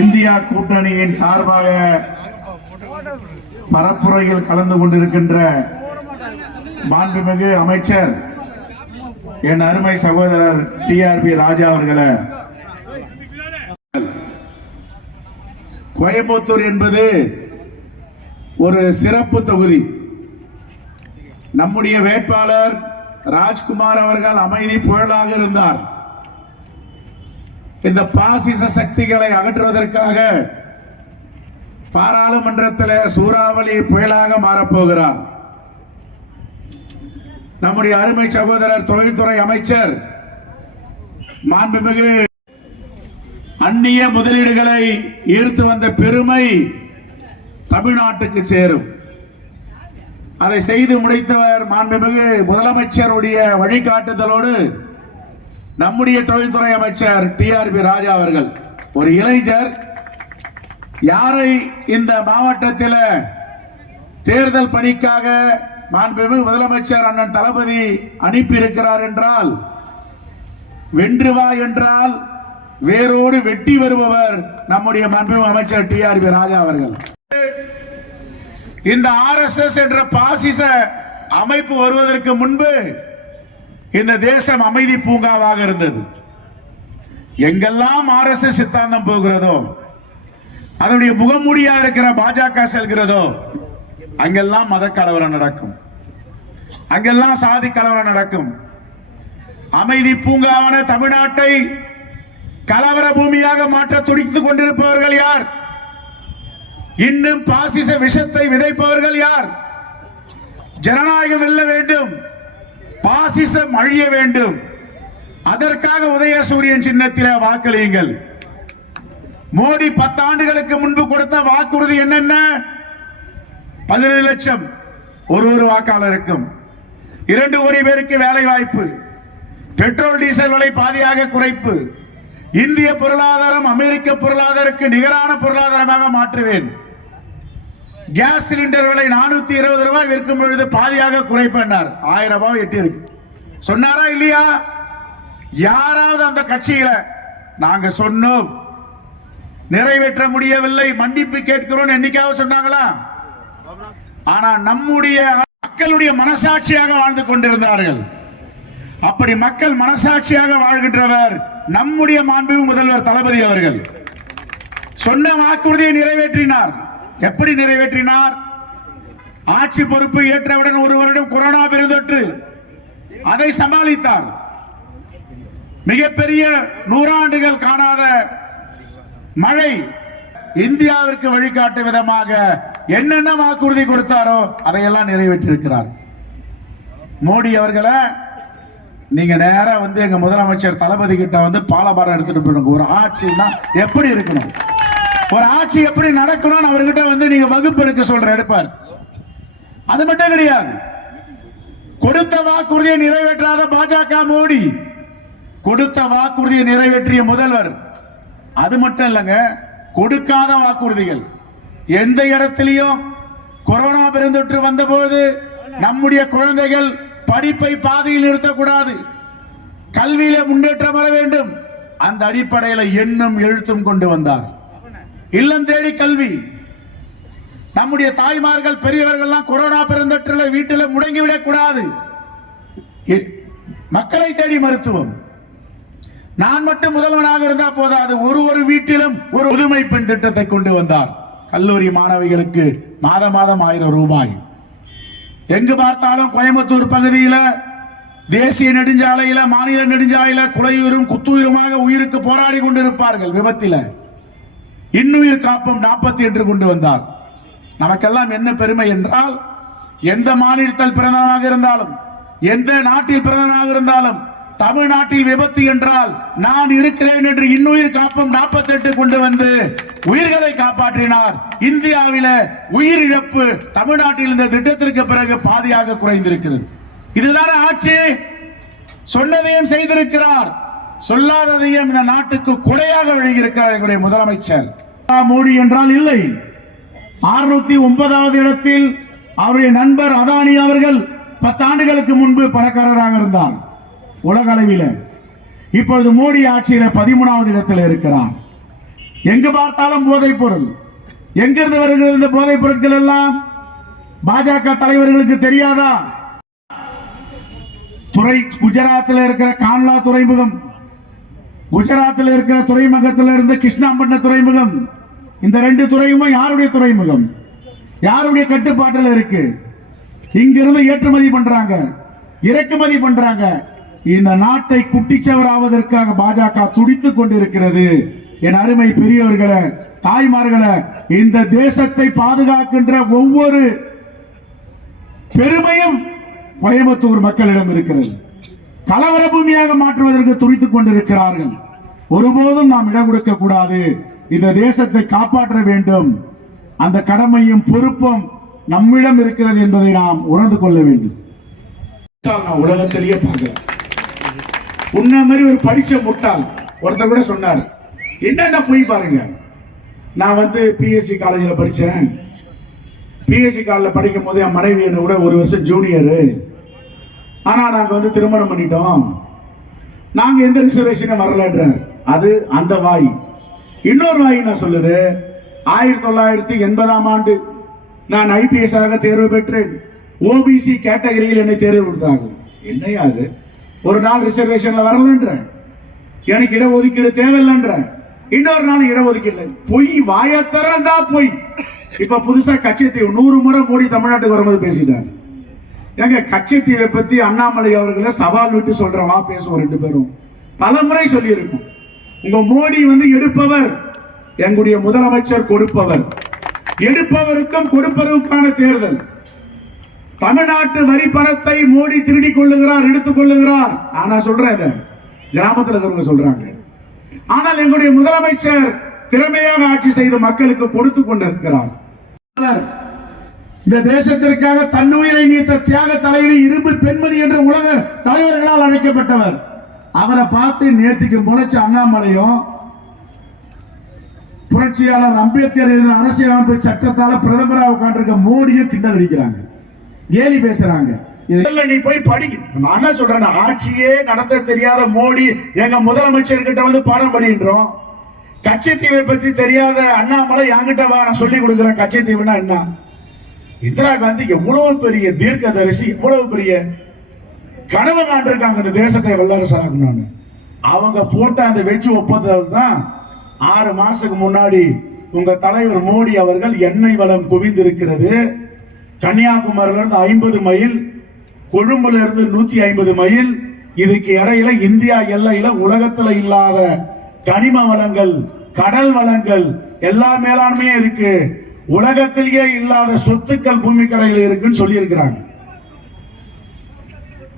India கூட்டணியின் சார்பாக பரப்புரையில் கலந்து கொண்டிருக்கின்ற மாண்புமிகு அமைச்சர் என் அருமை சகோதரர் டிஆர்பி ராஜா அவர்களை. கோயம்புத்தூர் என்பது ஒரு சிறப்பு தொகுதி. நம்முடைய வேட்பாளர் ராஜ்குமார் அவர்கள் அமைதி புயலாக இருந்தார். இந்த பாசிச சக்திகளை அகற்றுவதற்காக பாராளுமன்றத்தில் சூறாவளி புயலாக மாறப்போகிறார். நம்முடைய அருமை சகோதரர் தொழில்துறை அமைச்சர் மாண்புமிகு அந்நிய முதலீடுகளை ஈர்த்து வந்த பெருமை தமிழ்நாட்டுக்கு சேரும். அதை செய்து முடித்தவர் மாண்புமிகு முதலமைச்சருடைய வழிகாட்டுதலோடு நம்முடைய தொழில்துறை அமைச்சர் டிஆர்பி ராஜா அவர்கள் ஒரு இளைஞர். யாரை இந்த மாவட்டத்தில் தேர்தல் பணிக்காக மாண்புமிகு முதலமைச்சர் அண்ணன் தளபதி அனுப்பி இருக்கிறார் என்றால் வென்று வா என்றால் வேரோடு வெட்டி வருபவர் நம்முடைய மாண்புமிகு அமைச்சர் டிஆர்பி ராஜா அவர்கள். இந்த ஆர்எஸ்எஸ் என்ற பாசிச அமைப்பு வருவதற்கு முன்பு இந்த தேசம் அமைதி பூங்காவாக இருந்தது. எங்கெல்லாம் ஆர்எஸ்எஸ் சித்தாந்தம் போகிறதோ அதனுடைய முகமூடியா இருக்கிற பாஜக செல்கிறதோ அங்கெல்லாம் மத கலவரம் நடக்கும். அங்கெல்லாம் சாதி கலவரம் நடக்கும். அமைதி பூங்காவான தமிழ்நாட்டை கலவர பூமியாக மாற்ற துடித்துக் கொண்டிருப்பவர்கள் யார்? இன்னும் பாசிச விஷத்தை விதைப்பவர்கள் யார்? ஜனநாயகம் வெல்ல வேண்டும். பாசிசம் அழிய வேண்டும். அதற்காக உதயசூரியன் சின்னத்தில வாக்களியுங்கள். மோடி பத்தாண்டுகளுக்கு முன்பு கொடுத்த வாக்குறுதி என்னென்ன? பதினேழு லட்சம். ஒரு ஒரு வாக்காளருக்கும். இரண்டு கோடி பேருக்கு வேலை வாய்ப்பு பெட்ரோல் டீசல் விலை பாதியாக குறைப்பு. இந்திய பொருளாதாரம் அமெரிக்க பொருளாதாரத்துக்கு நிகரான பொருளாதாரமாக மாற்றுவேன். கேஸ் சிலிண்டர் விலை நானூத்தி இருபது ரூபாய் விற்கும் பொழுது பாதியாக குறைப்பேன்னார் ஆயிரம் ரூபாய் எட்டி இருக்கு சொன்னாரா இல்லையா? யாராவது அந்த கட்சியில நாங்க சொன்னோம். நிறைவேற்ற முடியவில்லை. மன்னிப்பு கேட்கிறோம் என்னைக்காவது சொன்னாங்களா? ஆனா நம்முடைய மக்களுடைய மனசாட்சியாக வாழ்ந்து கொண்டிருந்தார்கள். அப்படி மக்கள் மனசாட்சியாக வாழ்கின்றவர் நம்முடைய மாண்பு முதல்வர் தளபதி அவர்கள். சொன்ன வாக்குறுதியை நிறைவேற்றினார். எப்படி நிறைவேற்றினார்? ஆட்சி பொறுப்பு ஏற்றவுடன் ஒரு வருடம் கொரோனா பெருந்தொற்று. அதை சமாளித்தார். மிகப்பெரிய நூறாண்டுகள் காணாத மழை இந்தியாவிற்கு வழிகாட்டும் விதமாக என்னென்ன வாக்குறுதி கொடுத்தாரோ அதையெல்லாம் நிறைவேற்றிருக்கிறார் மோடி அவர்களை நீங்க நேரா வந்து எங்க முதலமைச்சர் தளபதி கிட்ட வந்து பாலபாரம் எடுத்துட்டு போயிடுங்க. ஒரு ஆட்சின்னா எப்படி இருக்கணும்? ஒரு ஆட்சி எப்படி நடக்கணும்னு அவர்கிட்ட வந்து நீங்க வகுப்பு எடுக்க சொல்ற எடுப்பார். அது மட்டும் கிடையாது. கொடுத்த வாக்குறுதியை நிறைவேற்றாத பாஜக மோடி. கொடுத்த வாக்குறுதியை நிறைவேற்றிய முதல்வர். அது மட்டும் இல்லைங்க கொடுக்காத வாக்குறுதிகள். எந்த இடத்திலையும் கொரோனா பெருந்தொற்று வந்தபோது நம்முடைய குழந்தைகள் படிப்பை பாதையில் நிறுத்தக்கூடாது. கல்வியில முன்னேற்றம் வர வேண்டும். அந்த அடிப்படையில் எண்ணும் எழுத்தும் கொண்டு வந்தார். இல்லம் தேடி கல்வி. நம்முடைய தாய்மார்கள் பெரியவர்கள்லாம் கொரோனா பெருந்தொற்றுல வீட்டில் முடங்கிவிடக் கூடாது. இ- மக்களை தேடி மருத்துவம். நான் மட்டும் முதல்வனாக இருந்தா போதாது. ஒரு ஒரு வீட்டிலும் ஒரு புதுமை பெண் திட்டத்தை கொண்டு வந்தார். கல்லூரி மாணவிகளுக்கு மாத மாதம் ஆயிரம் ரூபாய். எங்கு பார்த்தாலும் கோயம்புத்தூர் பகுதியில் தேசிய நெடுஞ்சாலையில மாநில நெடுஞ்சாலையில குலையூரும் குத்துயிருமாக உயிருக்கு போராடி கொண்டிருப்பார்கள் விபத்தில். இன்னுயிர் காப்பம் நாற்பத்தி என்று கொண்டு வந்தார். நமக்கெல்லாம் என்ன பெருமை என்றால் எந்த மாநிலத்தில் பிறந்தவனாக இருந்தாலும் எந்த நாட்டில் பிறந்தவனாக இருந்தாலும் தமிழ்நாட்டில் விபத்து என்றால் நான் இருக்கிறேன் என்று இன்னுயிர் காப்பம் 48 கொண்டு வந்து உயிர்களை காப்பாற்றினார். இந்தியாவில உயிரிழப்பு தமிழ்நாட்டில் இந்த திட்டத்திற்கு பிறகு பாதியாக குறைந்திருக்கிறது. இதுதானே ஆட்சி? சொன்னதையும் செய்திருக்கிறார். சொல்லாததையும் இந்த நாட்டுக்கு கொடையாக வழங்கியிருக்கிறார் எங்களுடைய முதலமைச்சர். மோடி என்றால் இல்லை. அறுநூத்தி ஒன்பதாவது இடத்தில் அவருடைய நண்பர் அதானி அவர்கள் பத்தாண்டுகளுக்கு முன்பு பணக்காரராக இருந்தார். உலக அளவில். இப்பொழுது மோடி ஆட்சியில பதிமூணாவது இடத்தில் இருக்கிறார். எங்கு பார்த்தாலும் போதைப் பொருள். எங்கிருந்து வருகிறது இந்த போதைப் பொருட்கள் எல்லாம்? பாஜக தலைவர்களுக்கு தெரியாதா? துறை குஜராத்தில் இருக்கிற கான்லா துறைமுகம். குஜராத்தில் இருக்கிற துறைமுகத்தில் இருந்து கிருஷ்ணாம்பட்டின துறைமுகம். இந்த ரெண்டு துறைமுகம் யாருடைய துறைமுகம்? யாருடைய கட்டுப்பாட்டில் இருக்கு? இங்கிருந்து ஏற்றுமதி பண்றாங்க. இறக்குமதி பண்றாங்க. இந்த நாட்டை குட்டிச்சவராவதற்காக பாஜக துடித்துக் கொண்டிருக்கிறது. என் அருமை பெரியவர்களை தாய்மார்களை இந்த தேசத்தை பாதுகாக்கின்ற ஒவ்வொரு பெருமையும் கோயம்புத்தூர் மக்களிடம் இருக்கிறது. கலவர பூமியாக மாற்றுவதற்கு துடித்துக் கொண்டிருக்கிறார்கள். ஒருபோதும் நாம் இடம் கொடுக்க கூடாது. இந்த தேசத்தை காப்பாற்ற வேண்டும். அந்த கடமையும் பொறுப்பும் நம்மிடம் இருக்கிறது என்பதை நாம் உணர்ந்து கொள்ள வேண்டும். நான் உலகத்திலேயே பார்க்கிறேன் உன்ன மாதிரி ஒரு படிச்ச முட்டாள் ஒருத்தர் கூட சொன்னார். என்னென்ன போய் பாருங்க. நான் வந்து பிஎஸ்சி காலேஜில் படித்தேன் பிஎஸ்சி காலேஜில் படிக்கும் போது என் மனைவி என்னை விட ஒரு வருஷம் ஜூனியரு ஆனால் நாங்கள் வந்து திருமணம் பண்ணிட்டோம். நாங்கள் எந்த ரிசர்வேஷனும் வரலன்றார். அது அந்த வாய். இன்னொரு வாய் நான் சொல்லுது. ஆயிரத்தி தொள்ளாயிரத்தி எண்பதாம் ஆண்டு நான் ஐபிஎஸ் ஆக தேர்வு பெற்றேன். ஓபிசி கேட்டகரியில் என்னை தேர்வு கொடுத்தாங்க என்னையா அது? ஒரு நாள் ரிசர்வேஷனில் வரலன்ற எனக்கு இடஒதுக்கீடு தேவையில்லைன்ற இன்னொரு நாள் இடஒதுக்கீடு. பொய் வாயத்திறந்தா பொய். இப்ப புதுசா கட்சியத்தை நூறு முறை மோடி தமிழ்நாட்டுக்கு வரும்போது பேசிட்டார். ஏங்க தீவை பத்தி அண்ணாமலை அவர்களை சவால் விட்டு சொல்றவா பேசுவோம் ரெண்டு பேரும். பல முறை சொல்லியிருக்கும். உங்க மோடி வந்து எடுப்பவர் எங்களுடைய முதலமைச்சர் கொடுப்பவர். எடுப்பவருக்கும் கொடுப்பவருக்கான தேர்தல். தமிழ்நாட்டு வரி பணத்தை மோடி திருடி கொள்ளுகிறார் எடுத்துக் கொள்ளுகிறார். ஆனா சொல்றேன் இதை. கிராமத்தில் இருக்கிறவங்க சொல்றாங்க. ஆனால் எங்களுடைய முதலமைச்சர் திறமையாக ஆட்சி செய்து மக்களுக்கு கொடுத்து கொண்டிருக்கிறார். இந்த தேசத்திற்காக தன்னுயிரை நீத்த தியாக தலைவி இரும்பு பெண்மணி என்ற உலக தலைவர்களால் அழைக்கப்பட்டவர். அவரை பார்த்து நேத்திக்கு முளைச்ச அண்ணாமலையும் புரட்சியாளர் அம்பேத்கர் எழுதின அரசியலமைப்பு சட்டத்தால பிரதமராக உட்காந்துருக்க மோடியும் கிண்டல் அடிக்கிறாங்க. கேலி பேசுறாங்க. இதெல்லாம் நீ போய் படி. நான் என்ன சொல்றேன் ஆட்சியே நடத்த தெரியாத மோடி எங்க முதலமைச்சர் கிட்ட வந்து பாடம் பண்ணின்றோம் கச்சத்தீவை பத்தி தெரியாத அண்ணாமலை என்கிட்ட வா நான் சொல்லி கொடுக்குறேன். கச்சத்தீவுனா என்ன? இந்திரா காந்தி எவ்வளவு பெரிய தீர்க்கதரிசி எவ்வளவு பெரிய கனவு காண்டிருக்காங்க இந்த தேசத்தை வல்லரசாகணும்னு அவங்க போட்ட அந்த வெச்சு ஒப்பந்தத்தில் தான் ஆறு மாசத்துக்கு முன்னாடி உங்க தலைவர் மோடி அவர்கள் எண்ணெய் வளம் குவிந்திருக்கிறது. கன்னியாகுமரியில இருந்து ஐம்பது மைல் கொழும்புல இருந்து நூத்தி ஐம்பது மைல் இதுக்கு இடையில இந்தியா எல்லையில உலகத்துல இல்லாத கனிம வளங்கள் கடல் வளங்கள் எல்லா மேலாண்மையும் இருக்கு. உலகத்திலேயே இல்லாத சொத்துக்கள் பூமி கடையில் இருக்குன்னு சொல்லி இருக்கிறாங்க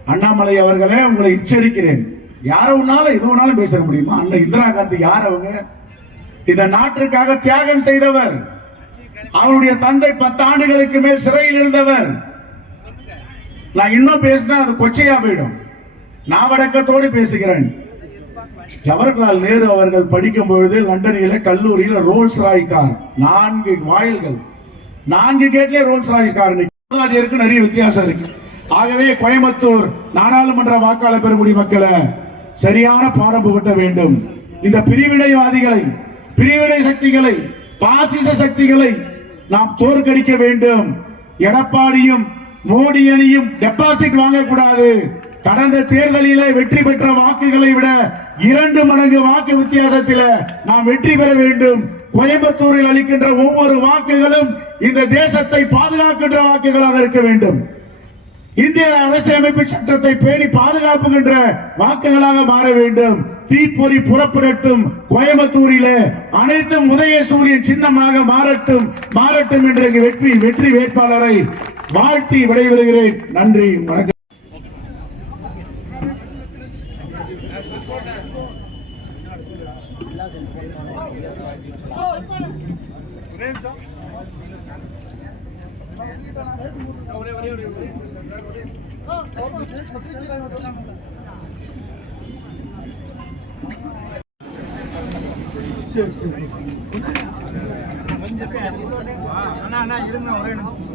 அண்ணாமலை அவர்களே உங்களை எச்சரிக்கிறேன். யார ஒன்னாலும் எது வேணாலும் பேச முடியுமா? அண்ணன் இந்திரா காந்தி யார் அவங்க? இந்த நாட்டிற்காக தியாகம் செய்தவர். அவருடைய தந்தை பத்து ஆண்டுகளுக்கு மேல் சிறையில் இருந்தவர். நான் இன்னும் பேசினா அது கொச்சையா போயிடும். நான் வடக்கத்தோடு பேசுகிறேன். ஜவஹர்லால் நேரு அவர்கள் படிக்கும் பொழுது லண்டனில கல்லூரியில ரோல்ஸ் ராய் கார் நான்கு வாயில்கள். நான்கு கேட்லயே ரோல்ஸ் ராய் கார் இருக்கு நிறைய வித்தியாசம் இருக்கு. ஆகவே கோயம்புத்தூர் நாடாளுமன்ற வாக்காளர் பெறக்கூடிய மக்களை சரியான பாடம் புகட்ட வேண்டும். இந்த பிரிவினைவாதிகளை பிரிவினை சக்திகளை பாசிச சக்திகளை நாம் தோற்கடிக்க வேண்டும். எடப்பாடியும் மோடி அணியும் டெபாசிட் வாங்கக்கூடாது. கடந்த தேர்தலிலே வெற்றி பெற்ற வாக்குகளை விட இரண்டு மடங்கு வாக்கு வித்தியாசத்தில் நாம் வெற்றி பெற வேண்டும். கோயம்புத்தூரில் அளிக்கின்ற ஒவ்வொரு வாக்குகளும் இந்த தேசத்தை பாதுகாக்கின்ற வாக்குகளாக இருக்க வேண்டும். இந்திய அரசியலமைப்பு சட்டத்தை பேணி பாதுகாப்புகின்ற வாக்குகளாக மாற வேண்டும். தீப்பொறி புறப்படட்டும் கோயம்புத்தூரிலே அனைத்தும் உதய சூரியன் சின்னமாக மாறட்டும் மாறட்டும் என்ற வெற்றி வெற்றி வேட்பாளரை வாழ்த்தி விடைபெறுகிறேன். நன்றி வணக்கம். அண்ணா அண்ணா இருங்க ஒரே நிமிஷம்